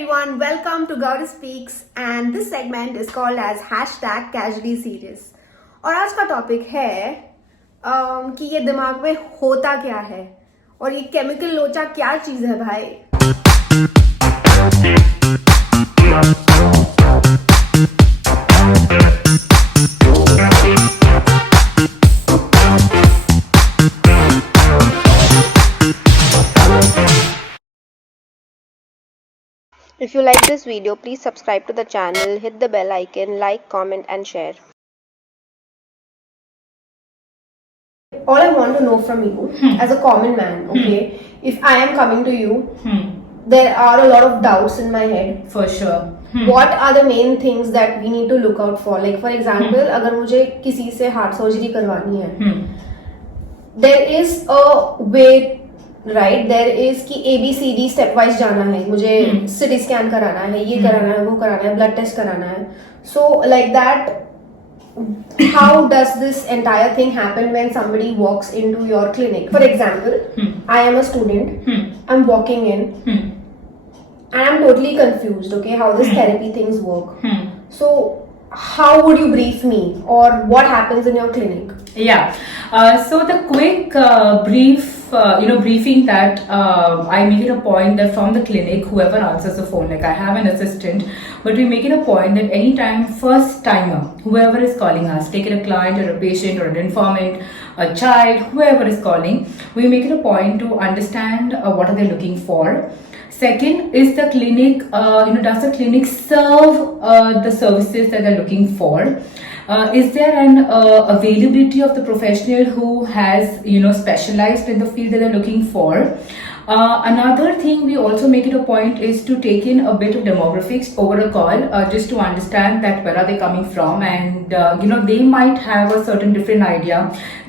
everyone, welcome to Goud Speaks and this segment is called as #casuallyserious और आज का topic है कि ये दिमाग में होता क्या है और ये केमिकल लोचा क्या चीज है भाई। If you like this video, please subscribe to the channel, hit the bell icon, like, comment and share. All I want to know from you, as a common man, okay, if I am coming to you, there are a lot of doubts in my head. For sure. What are the main things that we need to look out for? Like for example, अगर मुझे किसी से heart surgery करवानी है, there is a way. Right there is कि ABCD step wise जाना है, मुझे सिटी स्कैन कराना है, ये कराना है, वो कराना है, ब्लड टेस्ट कराना है. So like that how does this entire thing happen when somebody walks into your clinic? For example, I am a student, I am walking in and I'm totally confused, okay, how this therapy things work. So how would you brief me or what happens in your clinic? Yeah, so the quick briefing that I make it a point that from the clinic, whoever answers the phone, like I have an assistant, but we make it a point that anytime first timer, whoever is calling us, take it a client or a patient or an informant, a child, whoever is calling, we make it a point to understand what are they looking for. Second, is the clinic, does the clinic serve the services that they're looking for? Is there an availability of the professional who has, specialized in the field that they're looking for? Another thing we also make it a point is to take in a bit of demographics over a call, just to understand that where are they coming from, and they might have a certain different idea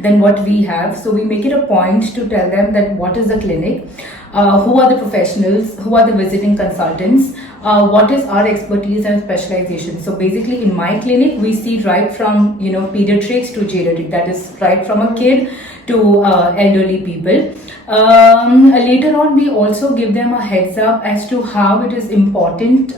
than what we have. So we make it a point to tell them that what is the clinic, who are the professionals, who are the visiting consultants, what is our expertise and specialization. So basically in my clinic we see right from pediatrics to geriatric, that is right from a kid to elderly people. Later on we also give them a heads up as to how it is important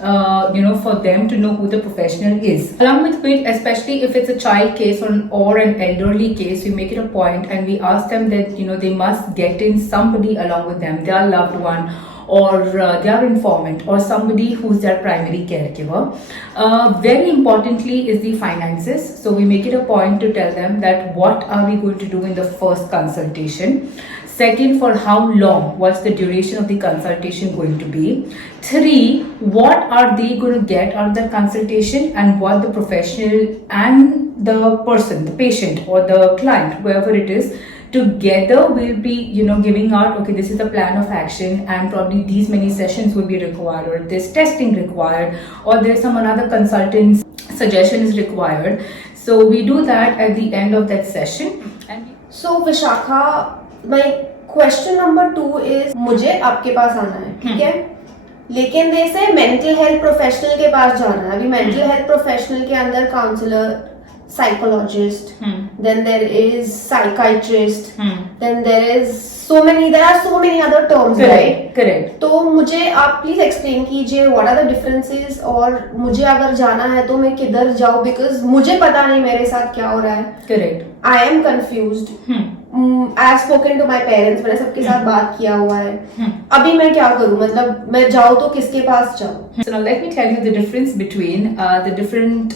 for them to know who the professional is. Along with which, especially if it's a child case or an elderly case, we make it a point and we ask them that they must get in somebody along with them, their loved one or their informant or somebody who's their primary caregiver. Very importantly is the finances. So we make it a point to tell them that what are we going to do in the first consultation. Second, for how long, what's the duration of the consultation going to be. 3, what are they going to get out of the consultation, and what the professional and the person, the patient or the client, whoever it is, together will be giving out, okay, this is the plan of action and probably these many sessions will be required, or this testing required, or there's some another consultant's suggestion is required. So we do that at the end of that session. And so Vishakha, my question number 2 is, मुझे आपके पास आना है, ठीक है, लेकिन जैसे mental health professional के पास जाना है. अभी मेंटल हेल्थ प्रोफेशनल के अंदर counsellor, psychologist, then there is psychiatrist, then there are so many other terms, right? Correct. तो मुझे आप प्लीज एक्सप्लेन कीजिए what are the differences, और मुझे अगर जाना है तो मैं किधर जाऊँ, because मुझे पता नहीं मेरे साथ क्या हो रहा है. Correct. I am confused. I have spoken to my parents, मैंने सबके साथ बात किया हुआ है. अभी मैं क्या करूँ, मतलब मैं जाऊँ तो किसके पास जाऊँ? So now let me tell you the difference between the different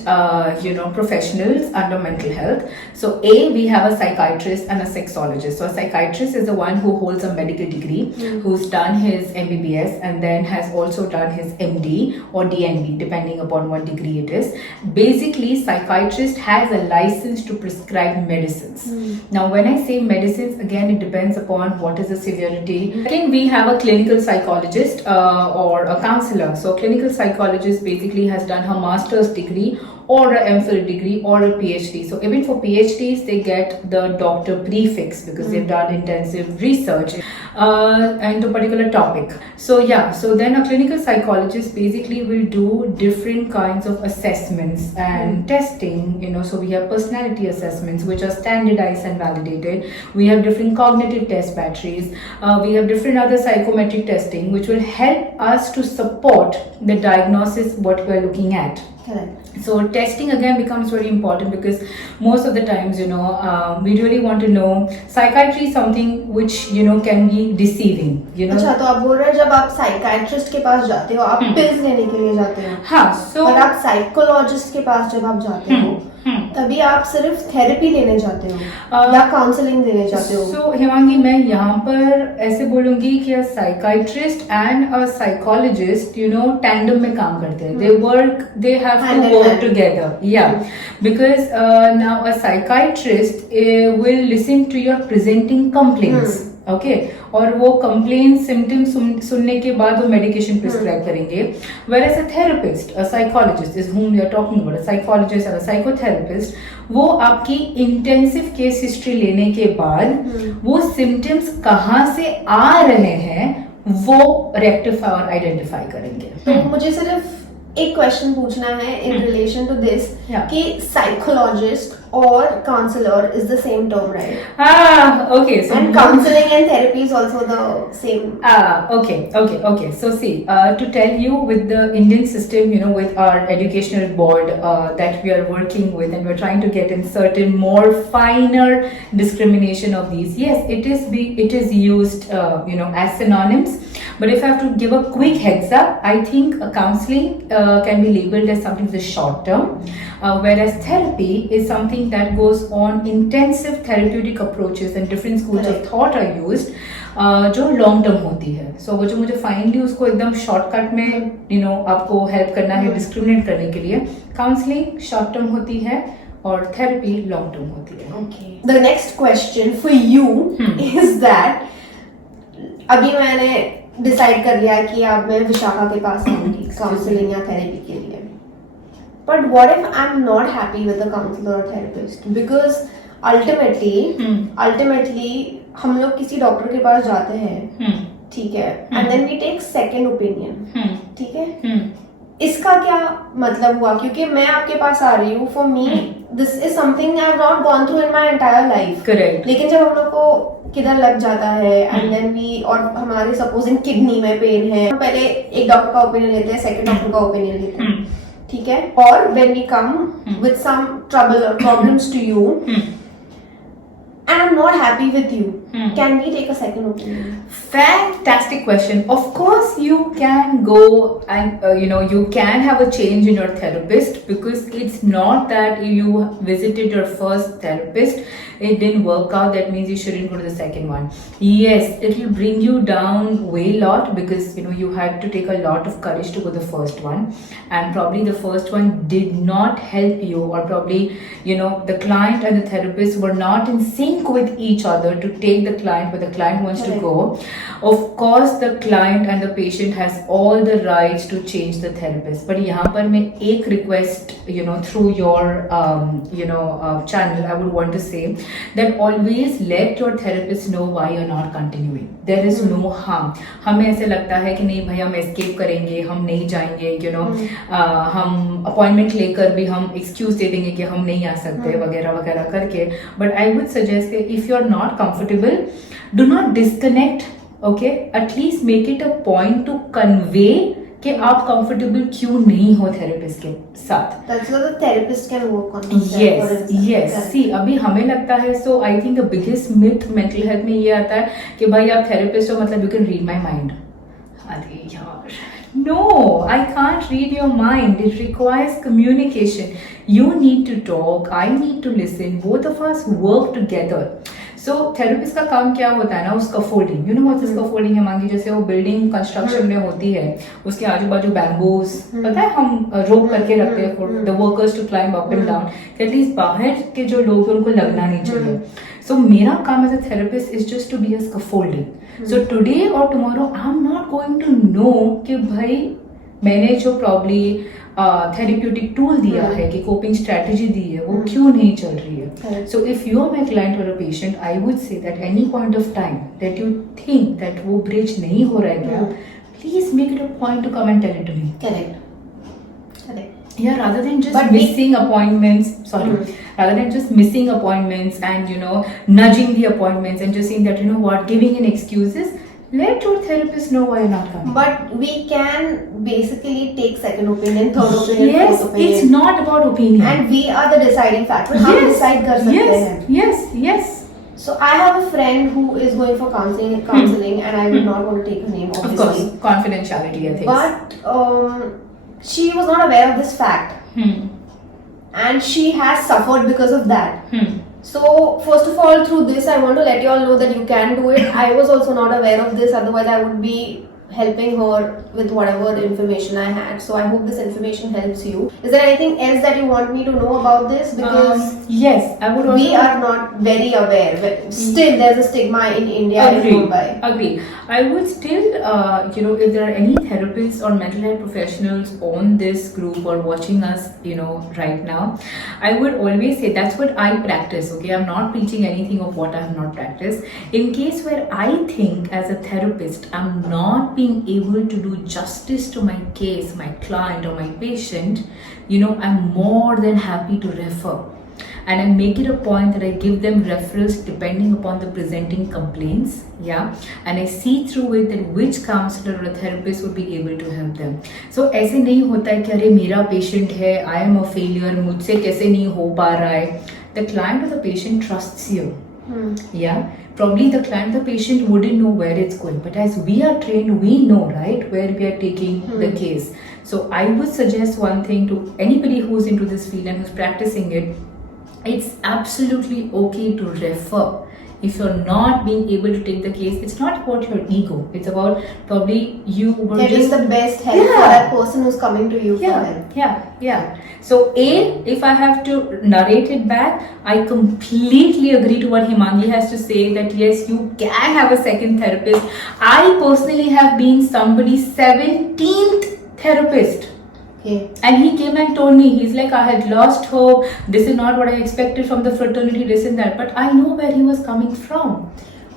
professionals under mental health. So we have a psychiatrist and a sexologist. So a psychiatrist is the one who holds a medical degree, who's done his MBBS and then has also done his MD or DNB, depending upon what degree it is. Basically, psychiatrist has a license to prescribe medicines. Now when I say medicines, again it depends upon what is the severity. Again, we have a clinical psychologist or a counselor. So clinical psychologist basically has done her master's degree or a MPhil degree or a PhD. So even for PhDs, they get the doctor prefix because they've done intensive research into a particular topic. So yeah, so then a clinical psychologist basically will do different kinds of assessments and testing, so we have personality assessments which are standardized and validated. We have different cognitive test batteries. We have different other psychometric testing which will help us to support the diagnosis what we are looking at. Correct. So testing again becomes very important because most of the times, we really want to know. Psychiatry is something which, can be deceiving. अच्छा, तो आप बोल रहे हैं जब आप psychiatrist के पास जाते हो आप पिल्स लेने के लिए जाते हो, हाँ, और आप साइकोलॉजिस्ट के पास जब आप जाते हो तभी आप सिर्फ थेरेपी लेने जाते हो या काउंसलिंग देने जाते हो? सो हेमांगी, मैं यहाँ पर ऐसे बोलूंगी कि psychiatrist and a psychologist tandem में काम करते हैं. They have to work together. Yeah, because now a psychiatrist will listen to your presenting complaints. Okay, और वो कंप्लेन सिम्टम्स सुनने के बाद वो मेडिकेशन प्रिस्क्राइब करेंगे. Whereas a therapist, a psychologist is whom we are talking about, a psychologist or a psychotherapist, वो आपकी intensive case history लेने के बाद वो सिम्टम्स कहाँ से आ रहे हैं वो रेक्टिफाई और आइडेंटिफाई करेंगे. तो मुझे सिर्फ एक क्वेश्चन पूछना है इन रिलेशन टू दिस कि साइकोलॉजिस्ट और counsellor is the same term, right? Okay. So and counseling and therapy is also the same. Okay. So see, to tell you, with the Indian system, with our educational board that we are working with, and we're trying to get in certain more finer discrimination of these. Yes, it is used, as synonyms. But if I have to give a quick heads up, I think counseling can be labeled as something that's short term, whereas therapy is something that goes on intensive therapeutic approaches and different schools of thought are used, जो long term होती है. सो वो जो मुझे finally उसको एकदम shortcut में आपको हेल्प करना है डिस्क्रिमिनेट करने के लिए, काउंसलिंग शॉर्ट टर्म होती है और थेरेपी लॉन्ग टर्म होती है. Okay, the next question for you is that अभी मैंने डिसाइड कर लिया कि अब मैं विशाखा के पास आऊंगी काउंसलिंग या थेरेपी के लिए. But what if I'm not happy with the counselor or therapist? Because ultimately हम लोग किसी डॉक्टर के पास जाते हैं, ठीक है, and then we take second opinion, ठीक है. इसका क्या मतलब हुआ? क्योंकि मैं आपके पास आ रही हूँ, for me this is something I have not gone through in my entire life. Correct. लेकिन जब हम लोग को किधर लग जाता है and then we, और हमारे सपोजिंग किडनी में पेन है, हम पहले एक डॉक्टर का ओपिनियन लेते हैं, सेकंड डॉक्टर का ओपिनियन लेते हैं, ठीक है. और when we come with some trouble or problems to you and I'm not happy with you, can we take a second opinion? Fantastic question. Of course you can go and you can have a change in your therapist, because it's not that you visited your first therapist, it didn't work out, that means you shouldn't go to the second one. Yes, it will bring you down way lot, because you had to take a lot of courage to go the first one, and probably the first one did not help you, or probably the client and the therapist were not in sync with each other to take the client where the client wants to go. Of course the client and the patient has all the rights to change the therapist, but यहाँ पर मैं एक request through your channel I would want to say that always let your therapist know why you're not continuing. There is no harm. हमें ऐसे लगता है कि नहीं भाई हम escape करेंगे, हम नहीं जाएंगे, हम appointment लेकर भी हम excuse दे देंगे कि हम नहीं आ सकते वगैरह वगैरह करके. But I would suggest that if you're not comfortable, do not disconnect. Okay, at least make it a point to convey कि आप कंफर्टेबल क्यों नहीं हो थेरेपिस्ट के साथ. That's what the therapist can work on. Yes. See, अभी हमें लगता है, so I think the biggest myth mental health में ये आता है कि भाई आप थेरेपिस्ट हो मतलब you can read my mind. अरे यार, no, I can't read your mind. It requires communication. You need to talk. I need to listen. Both of us work together. So therapist का काम क्या होता है ना, उसका फोल्डिंग, व्हाट इज स्कैफोल्डिंग है मांगी, जैसे वो बिल्डिंग कंस्ट्रक्शन में होती है, उसके आजू बाजू बैम्बूज पता है हम रोक करके रखते हैं for the workers to climb up and down, at least बाहर के जो लोग हैं उनको लगना नहीं चाहिए. सो मेरा काम as a therapist is just to be a scaffolding. So today और tomorrow I am not going to know कि भाई मैंने जो प्रॉब्ली थेरेप्यूटिक टूल दिया है, कि कोपिंग स्ट्रेटेजी दी है, वो क्यों नहीं चल रही है. So if you are my client और a patient, I would say that any point of time that you think that वो ब्रिज नहीं हो रहा है क्या, please make it a point to come and tell it to me. Correct. Yeah, rather than just missing appointments, rather than just missing appointments and, you know, nudging the appointments and just saying that, you know what, giving in excuses, let your therapist know why you're not coming. But we can basically take second opinion, third opinion, Yes, fourth opinion. it's not about opinion. And we are the deciding factor. हम decide कर सकते हैं. Yes. So I have a friend who is going for counseling, and I would not want to take her name, obviously. Of course, confidentiality, I think. But she was not aware of this fact, and she has suffered because of that. So first of all, through this, I want to let you all know that you can do it. I was also not aware of this, otherwise I would be helping her with whatever information I had. So I hope this information helps you. Is there anything else that you want me to know about this? Because yes, I would also... we are not very aware. Still, there's a stigma in India in Mumbai. Agree. I would still, you know, if there are any therapists or mental health professionals on this group or watching us, you know, right now, I would always say that's what I practice. Okay, I'm not preaching anything of what I have not practiced. In case where I think as a therapist I'm not being able to do justice to my case, my client or my patient, you know, I'm more than happy to refer. And I make it a point that I give them referrals depending upon the presenting complaints, and I see through it that which counselor or a therapist would be able to help them. So ऐसे नहीं होता है कि अरे मेरा patient है, I am a failure, मुझसे कैसे नहीं हो पा रहा है. The client or the patient trusts you. Probably the client, the patient wouldn't know where it's going, but as we are trained, we know, right, where we are taking the case. So I would suggest one thing to anybody who's into this field and who's practicing it. It's absolutely okay to refer. If you're not being able to take the case, it's not about your ego. It's about probably you were getting the best help for that person who's coming to you for help. Yeah. So if I have to narrate it back, I completely agree to what Hemangi has to say, that yes, you can have a second therapist. I personally have been somebody's 17th therapist. And he came and told me, he's like, I had lost hope, this is not what I expected from the fraternity, this and that, but I know where he was coming from.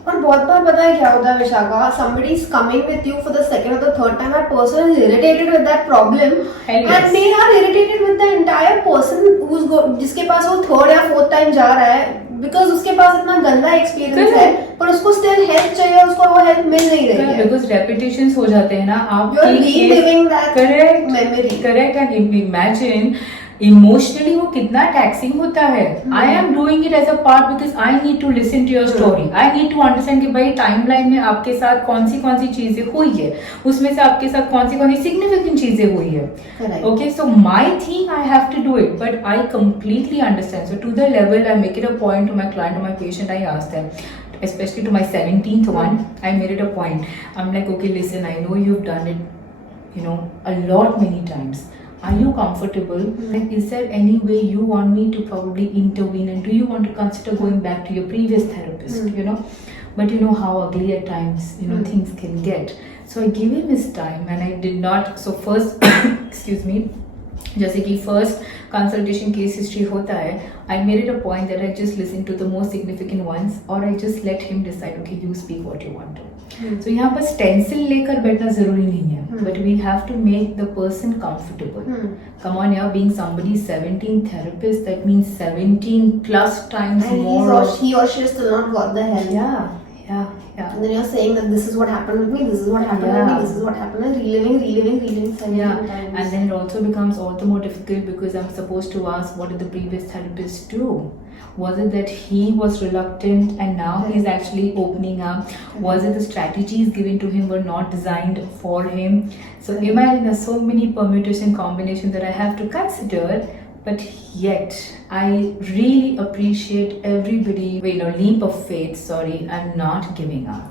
और बहुत बार पता है क्या होता है Vishakha, somebody is coming with you for the second or the third time, that person is irritated with that problem, and they are irritated with the entire person who's जिसके पास वो third या fourth time जा रहा है, because उसके पास इतना गंदा experience है, पर उसको still help चाहिए, उसको वो help मिल नहीं रही है. Because repetitions हो जाते हैं ना, आप you're reliving that memory. Correct. And imagine emotionally वो कितना टैक्सिंग होता है. I am doing it as a part because I need to listen to your story. I need to understand कि भाई टाइमलाइन में आपके साथ कौन सी चीजें हुई है, उसमें से आपके साथ कौन सी सिग्निफिकेंट चीजें हुई है. Okay, so my thing I have to do it, but I completely understand. So to the level I make it a point to my client, to my patient, I ask them, especially to my 17th one, I made it a point. I'm like, okay, listen, I know you've done it, you know, a lot many times. Are you comfortable? Like, is there any way you want me to probably intervene, and do you want to consider going back to your previous therapist? You know, but you know how ugly at times, you know, things can get. So I gave him his time, and I did not. So first, excuse me, जैसे कि first consultation case history होता है, I made it a point that I just listen to the most significant ones, or I just let him decide, okay, you speak what you want to. So यहाँ पर stencil लेकर बैठना जरूरी नहीं है, but we have to make the person comfortable. Come on, yeah, being somebody's 17th therapist, that means 17 plus times and more. He or she still not got the help. Yeah. And then you're saying that this is what happened with me, this is what happened with me, this is what happened, and reliving 17 times. And then it also becomes all the more difficult because I'm supposed to ask, what did the previous therapist do? Was it that he was reluctant and now he's actually opening up? Was it the strategies given to him were not designed for him? So imagine there's so many permutation combinations that I have to consider. But yet, I really appreciate everybody, you know, leap of faith, I'm not giving up.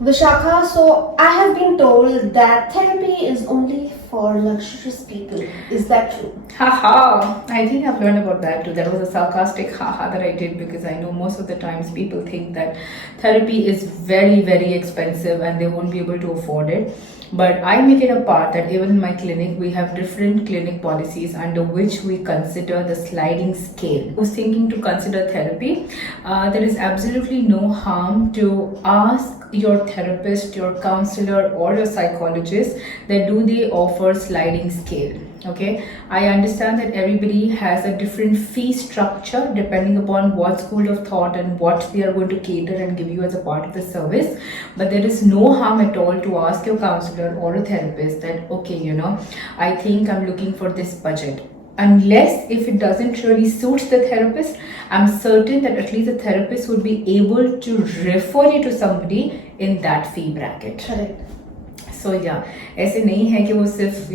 Vishakha, so I have been told that therapy is only for luxurious people. Is that true? Haha, I think I've learned about that too. That was a sarcastic haha that I did because I know most of the times people think that therapy is very, very expensive and they won't be able to afford it. But I make it a part that even in my clinic, we have different clinic policies under which we consider the sliding scale. Who's thinking to consider therapy, there is absolutely no harm to ask your therapist, your counselor, or your psychologist that do they offer sliding scale. Okay, I understand that everybody has a different fee structure depending upon what school of thought and what they are going to cater and give you as a part of the service, but there is no harm at all to ask your counselor or a therapist that, okay, I think I'm looking for this budget. Unless if it doesn't really suit the therapist, I'm certain that at least the therapist would be able to refer you to somebody in that fee bracket. Correct. So yeah, ऐसे नहीं है कि वो सिर्फ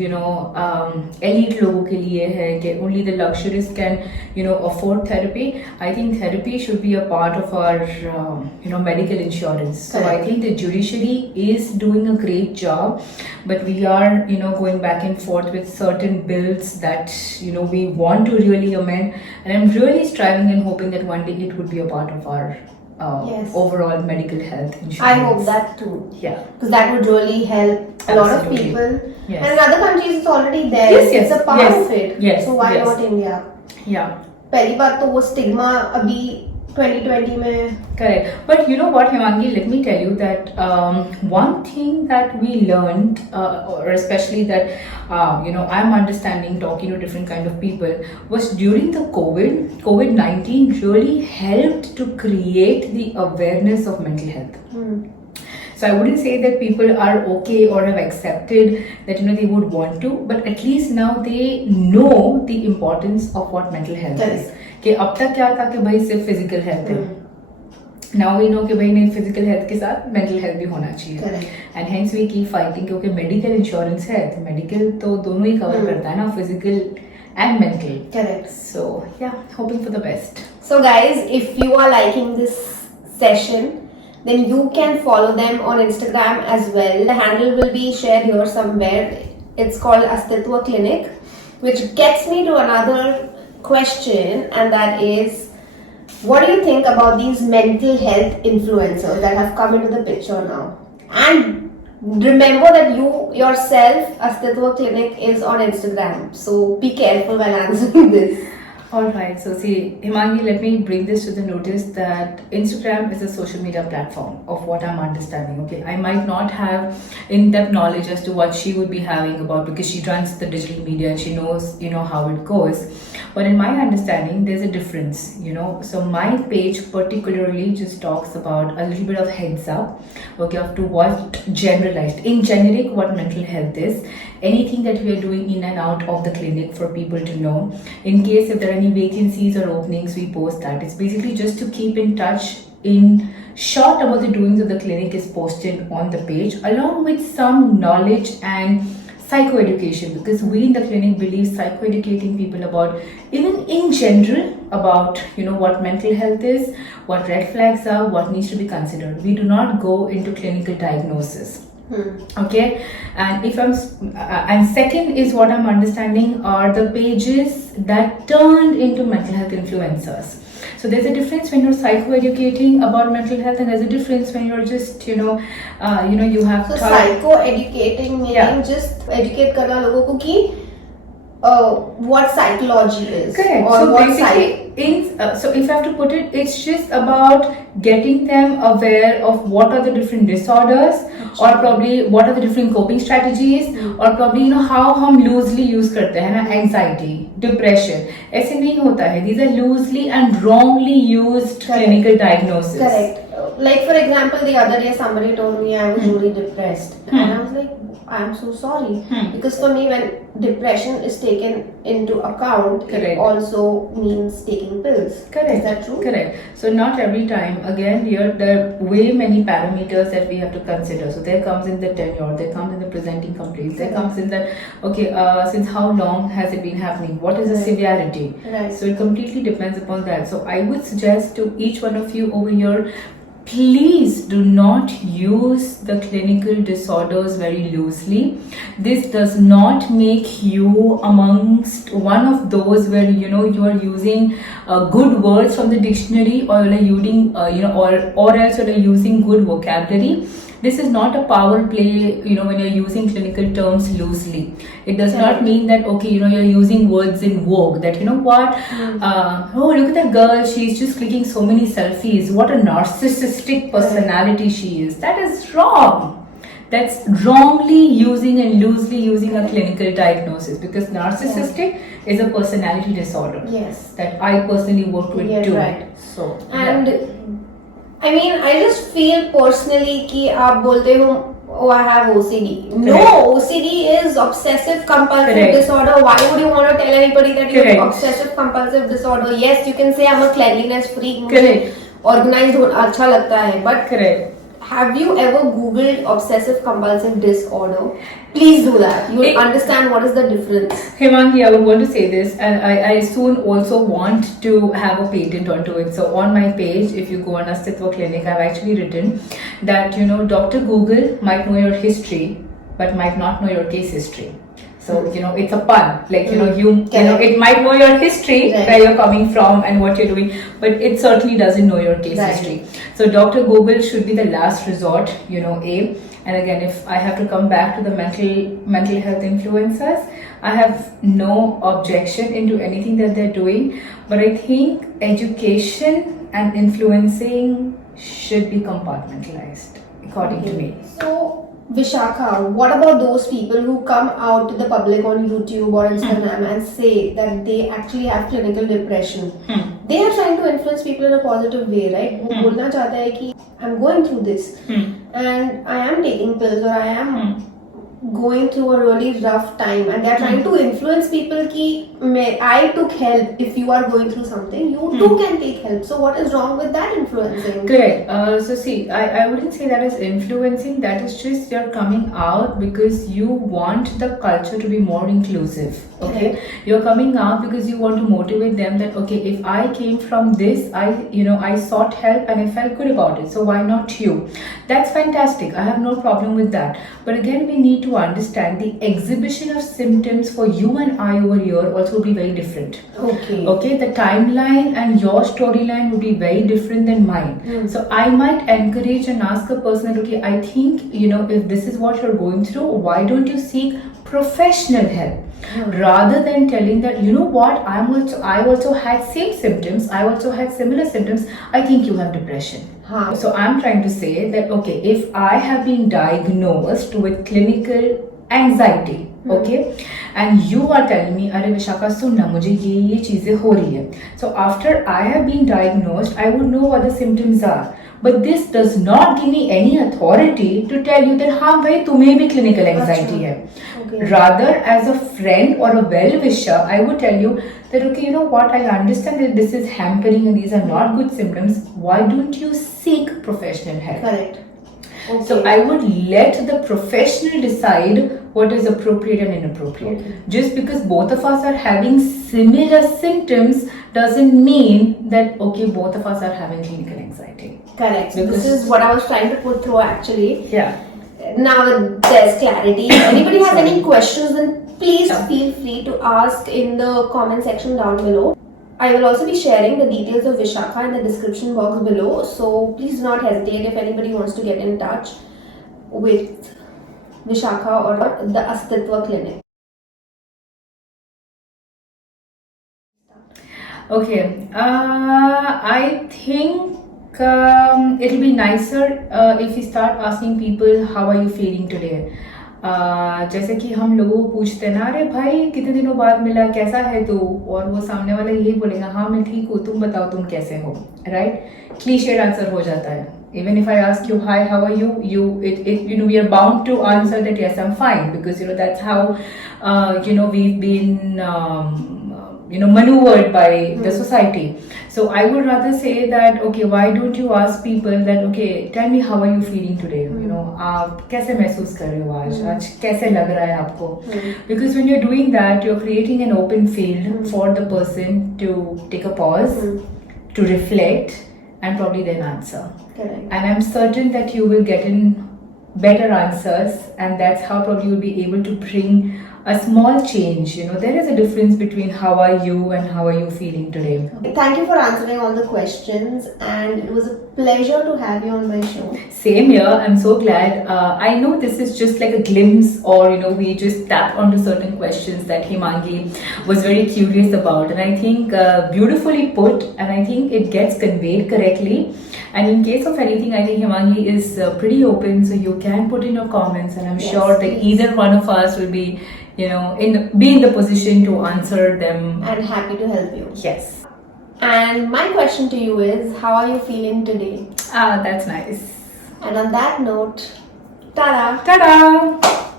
elite लोगों के लिए है कि only the luxurious can afford therapy. I think therapy should be a part of our medical insurance. So I think the judiciary is doing a great job, but we are going back and forth with certain bills that we want to really amend, and I'm really striving and hoping that one day it would be a part of our overall medical health insurance. I hope that too. Yeah. Because that would really help a lot of people. Yes. And in other countries it's already there. Yes. It's a part of it. Yes. So why not India? Yeah. पहली बात तो वो stigma अभी 2020 में. Correct. But you know what, Hemangi, let me tell you that one thing that we learned, or especially that I'm understanding talking to different kind of people, was during the COVID-19 really helped to create the awareness of mental health. So I wouldn't say that people are okay or have accepted that they would want to, but at least now they know the importance of what mental health is. कि अब तक क्या था कि भाई सिर्फ physical health है, now we know कि भाई नहीं, फिजिकल हेल्थ के साथ मेंटल हेल्थ भी होना चाहिए, and hence we keep fighting क्योंकि मेडिकल इंश्योरेंस है तो मेडिकल तो दोनों ही कवर करता है ना, physical and mental. Correct. So yeah, hoping for the best. So guys, if you are liking this session, then you can follow them on Instagram as well. The handle will be shared here somewhere. It's called Astitwa Clinic, which gets me to another question, and that is, what do you think about these mental health influencers that have come into the picture now? And remember that you yourself, Astitwa Clinic, is on Instagram, so be careful while answering this. Alright, so see, Hemangi, let me bring this to the notice that Instagram is a social media platform of what I'm understanding, okay? I might not have in-depth knowledge as to what she would be having about, because she runs the digital media and she knows, how it goes. But in my understanding, there's a difference, So my page particularly just talks about a little bit of heads up, okay, of to what generalized, in generic, what mental health is, anything that we are doing in and out of the clinic for people to know. In case if there are any vacancies or openings, we post that. It's basically just to keep in touch. In short, about the doings of the clinic is posted on the page, along with some knowledge and psychoeducation, because we in the clinic believe psychoeducating people about, even in general, about what mental health is, what red flags are, what needs to be considered. We do not go into clinical diagnosis. Okay, and and second is what I'm understanding are the pages that turned into mental health influencers. So there's a difference when you're psychoeducating about mental health, and there's a difference when you're just you have so psychoeducating meaning just educate karna logo ko ki what psychology is. Correct. Or so what basically, so if I have to put it, it's just about getting them aware of what are the different disorders, or probably what are the different coping strategies, or probably how हम loosely use करते हैं ना, anxiety, depression. ऐसे नहीं होता है. These are loosely and wrongly used clinical diagnosis. Correct. Like for example, the other day somebody told me I was really depressed, and I was like, I'm so sorry, because for me when depression is taken into account, it also means taking pills. Correct. Is that true? Correct. So not every time. Again, here there are way many parameters that we have to consider. So there comes in the tenure, there comes in the presenting complaints, there comes in that since how long has it been happening? What is the severity? Right. So it completely depends upon that. So I would suggest to each one of you over here, please do not use the clinical disorders very loosely. This does not make you amongst one of those where you are using good words from the dictionary, or using or else you are using good vocabulary. this is not a power play, when you're using clinical terms loosely. It does not mean that, okay, you're using words in vogue, that, what, oh, look at that girl, she's just clicking so many selfies. What a narcissistic personality she is. That is wrong. That's wrongly using and loosely using a clinical diagnosis, because narcissistic is a personality disorder. Yes. That I personally work with too. Right. So, and I mean, I just feel personally कि आप बोलते हो, oh, I have OCD. No, OCD is obsessive compulsive disorder. Why would you want to tell anybody that you have obsessive compulsive disorder? Yes, you can say I'm a cleanliness freak. Correct. Organized अच्छा लगता है, but have you ever Googled obsessive compulsive disorder? Please do that. You will understand what is the difference. Hemangi, I would want to say this, and I soon also want to have a patent onto it. So on my page, if you go on Astitva Clinic, I've actually written that, Dr. Google might know your history, but might not know your case history. So, it's a pun. Like, it might know your history, where you're coming from and what you're doing, but it certainly doesn't know your case history. So, Dr. Google should be the last resort, A. And again, if I have to come back to the mental health influencers, I have no objection into anything that they're doing. But I think education and influencing should be compartmentalized, according to me. So, Vishakha, what about those people who come out to the public on YouTube or Instagram and say that they actually have clinical depression? They are trying to influence people in a positive way, right? वो बोलना चाहता है कि I'm going through this and I am taking pills or I am going through a really rough time, and they are trying to influence people ki I took help. If you are going through something, you too can take help. So what is wrong with that influencing? Correct. So see, I wouldn't say that is influencing. That is just you're coming out because you want the culture to be more inclusive. Okay, you're coming out because you want to motivate them that, okay, if I came from this, I sought help and I felt good about it. So why not you? That's fantastic. I have no problem with that. But again, we need to understand the exhibition of symptoms for you and I over here also will be very different. Okay, the timeline and your storyline would be very different than mine. So I might encourage and ask a person that, okay, I think, if this is what you're going through, why don't you seek professional help? Rather than telling that, what, I also had same symptoms, I also had similar symptoms, I think you have depression. So I'm trying to say that, okay, if I have been diagnosed with clinical anxiety, okay, and you are telling me, अरे विशाखा सुन ना, मुझे ये चीजें हो रही है. So after I have been diagnosed, I would know what the symptoms are. But this does not give me any authority to tell you that हाँ भाई तुम्हें भी clinical anxiety है. Rather, as a friend or a well-wisher, I would tell you that, okay, what, I understand that this is hampering and these are not good symptoms. Why don't you seek professional help? Correct. So I would let the professional decide what is appropriate and inappropriate. Just because both of us are having similar symptoms doesn't mean that, okay, both of us are having clinical anxiety. Correct. So this is what I was trying to put through actually. Yeah. Now there's clarity. If anybody has any questions, then please feel free to ask in the comment section down below. I will also be sharing the details of Vishakha in the description box below. So please do not hesitate if anybody wants to get in touch with Vishakha or the Astitva Clinic. Okay, I think it'll be nicer if we start asking people, how are you feeling today? जैसे कि हम लोगों को पूछते हैं ना, अरे भाई कितने दिनों बाद मिला, कैसा है तू, और वो सामने वाला यही बोलेगा, हाँ मैं ठीक हूँ, तुम बताओ तुम कैसे हो, राइट? क्लीशेड आंसर हो जाता है. Even if I ask you, hi, how are you? We are bound to answer that yes, I'm fine, because that's how we've been maneuvered by the society. So I would rather say that, okay, why don't you ask people that, okay, tell me how are you feeling today? आप कैसे महसूस कर रहे हो आज कैसे लग रहा है आपको? Because when you're doing that, you're creating an open field for the person to take a pause, to reflect, and probably then answer. Correct. And I'm certain that you will get in better answers, and that's how probably you'll be able to bring a small change, there is a difference between how are you and how are you feeling today. Thank you for answering all the questions, and it was a pleasure to have you on my show. Same here. I'm so glad. I know this is just like a glimpse, or we just tapped onto certain questions that Hemangi was very curious about, and I think beautifully put, and I think it gets conveyed correctly. And in case of anything, I think Hemangi is pretty open, so you can put in your comments, and I'm sure that either one of us will be, be in the position to answer them. And happy to help you. Yes. And my question to you is, how are you feeling today? That's nice. And on that note, ta-da! Ta-da!